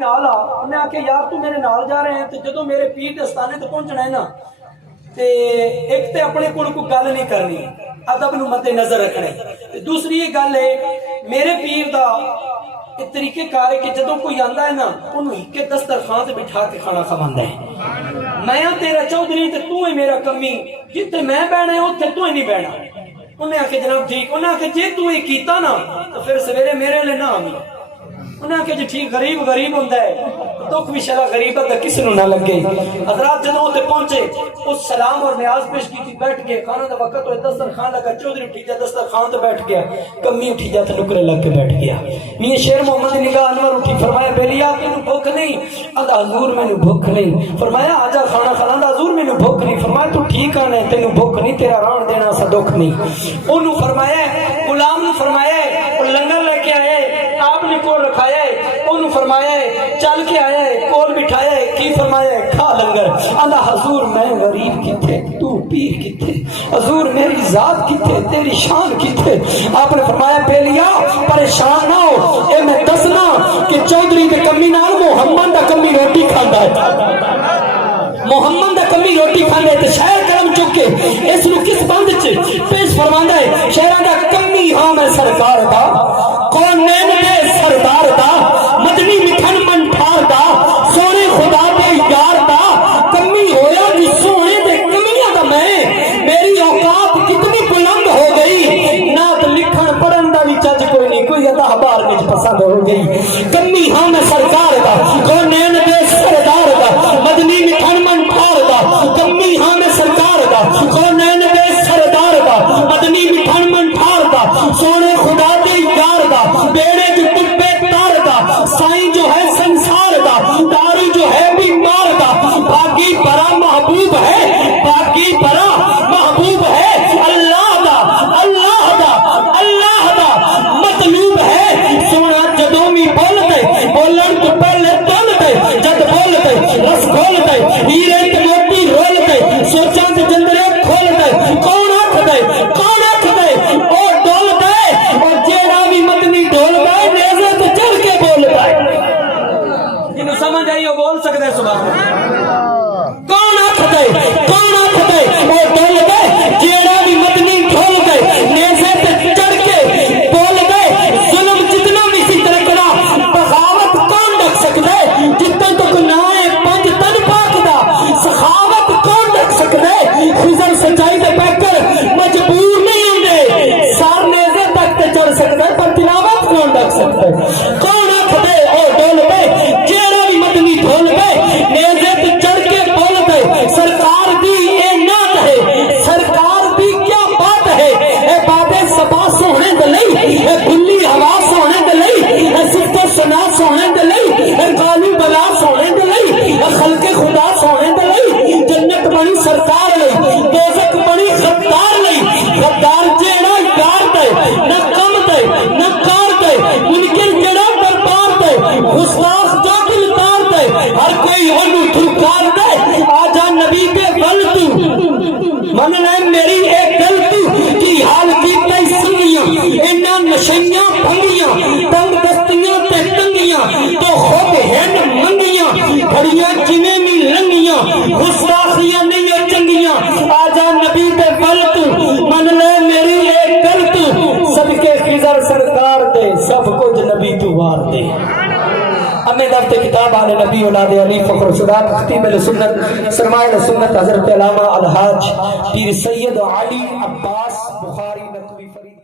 نال آ انہیں آکھیا یار تو میرے نال جا رہے ہیں تے جدوں میرے پیر دے استانے تے پہنچنا ہے نا تے ایک تے اپنے کول کوئی گل نہیں کرنی ادب نو مد نظر رکھنا تے دوسری یہ گل ہے میرے پیر دا ایک طریقے کار ہے کہ جدوں کوئی آندا ہے نا انہوں ہی کے دسترخوان تے بٹھا کے کھانا کھواندا ہے میں تیرا چودھری تے تو ہے میرا کمی جتے میں بہنا ہے اوتھے تو ہی نہیں بہنا انہیں آکھیا جناب ٹھیک انہیں آکھیا جے تو یہ کیتا نا تو پھر سویرے میرے لے نہ آمی انہیں آکھیا جی ٹھیک غریب غریب ہوندہ ہے دکھ بھی شلا غریبت دا کسی نو نہ لگے حضرات جدوں ہوتے پہنچے اس سلام اور نیاز پیش کی تھی بیٹھ گئے کھانا دا وقت ہوئے دسترخوان لگا چودھری اٹھی جا دسترخوان تے بیٹھ گیا کمی اٹھی جا تے نکرے لگ کے بیٹھ گیا میاں شیر محمد نگاہ انور اٹھی فرمایا بیلیا تینوں بھوک نہیں آندا حضور مینوں بھوک نہیں فرمایا آجا کھانا کھانا حضور مینوں بھوک نہیں فرمایا تو ٹھیک آنا ہے تینوں بھوک نہیں تیرا ران دینا سا دکھ نہیں انہوں فرمایا غلام نے فرمایا اور لنگر لے کے آئے آپ نے کول رکھایا ہے انہوں فرمایا ہے چل کے آیا ہے کول بٹھایا ہے کی فرمایا ہے کھا لنگر اللہ حضور میں غریب کی تھے تو پیر کی تھے حضور میری ذات کی تھے تیری شان کی تھے آپ نے فرمایا بیلیا پریشان نہ ہو اے میں دسنا کہ چودھری دے کمی نال محمد دا کمی روٹی کھاندا ہے محمد دا کمی روٹی کھانے تے شہر کرم چکے اس نو کس بند چ پیش فرماندا ہے شہراں دا کمی ہاں میں سرکار دا کونین دے سردار دا مدنی مٹھن منٹھار دا سونے خدا دے یار دا کمی ہویا جی سونے دے کمیاں دا میں میری اوقات کتنی بلند ہو گئی نات لکھن پڑھن دا بھی چج کوئی نہیں کوئی عطا بار وچ پسند ہو گئی کمی ہاں میں سرکار دا کونین دے سردار دا مدنی مٹھن منٹھار دا کمی ہاں میں سرکار دا کونین دے سردار دا مدنی مٹھن منٹھار دا سونے خدا دے یار دا بیڑے جو ٹپے تار دا سائیں جو ہے سنسار دا دارو جو ہے بیمار دا باقی برا محبوب ہے باقی برا محبوب ہے اللہ دا اللہ دا اللہ دا مطلوب ہے سونا جدوں بھی بول دے بولن تو پہلے تول دے جد بول دے رس کھول دے ہیرے تے موتی رول دے سوچاں تے جندرے کھول دے کون آکھ دے کون آکھ دے او ڈول دے اور جیڑا بھی مدنی ڈول دے نیزے تے چڑھ کے بول دے جنہوں سمجھ آئی ہو بول سکتے ہیں سبحان اللہ کون آکھ دے کون آکھ دے او ڈول دے جیڑا بھی مدنی ڈول دے نیزے تے چڑھ کے بول دے ظلم جتنا بھی سی ترکڑا بغاوت کون ڈک سکتے جتنا تک نہ ہے پنج تن پاک دا سخاوت کون ڈک سکتے خزر سچائی دے پیکر مجبور نہیں ہوندے سار نیزے تک تے چڑھ سکتے پر تلاوت کون ڈک سکتے کون آکھ دے او ڈول دے جیڑا بھی مدنی ڈول دے نیزے تے چڑھ کے بول دے سرکار دی اے نات ہے سرکار دی کیا بات ہے اے باتیں سبا سونے دے لئی اے بلی ہوا سونے دے لئی اے صفت و ثنا سونے دے لئی اے غالب بلا سونے دے لئی اے خلق خدا سونے دے لئی جنت بنی سرکار لئی دوزخ بنی غدار لئی غدار جیڑا یار دے نہ کم دے نہ کار دے منکر جیڑا دربار دے گستاخ جو دل تار دے ہر کوئی انہوں دھرکار دے آجا نبی دے ول تو من لے میری ایک گل تو کی حال کی تے سنگیاں انہاں نشیاں بھنگیاں تنگ دستیاں تے تنگیاں تو خود ہن منگیاں گھڑیاں جویں بھی لنگیاں گستاخیاں نہیں چنگیاں آجا نبی دے ول تو من لے میری ایک گل تو صدقے خضر سرکار دے سب کچھ نبی تو وار دے ہمیں دفت کتاب آل نبی اولاد علی فخر شدہ تختیم سنت سرمایہ سنت حضرت علامہ الحاج پیر سید علی عباس بخاری نقوی فرید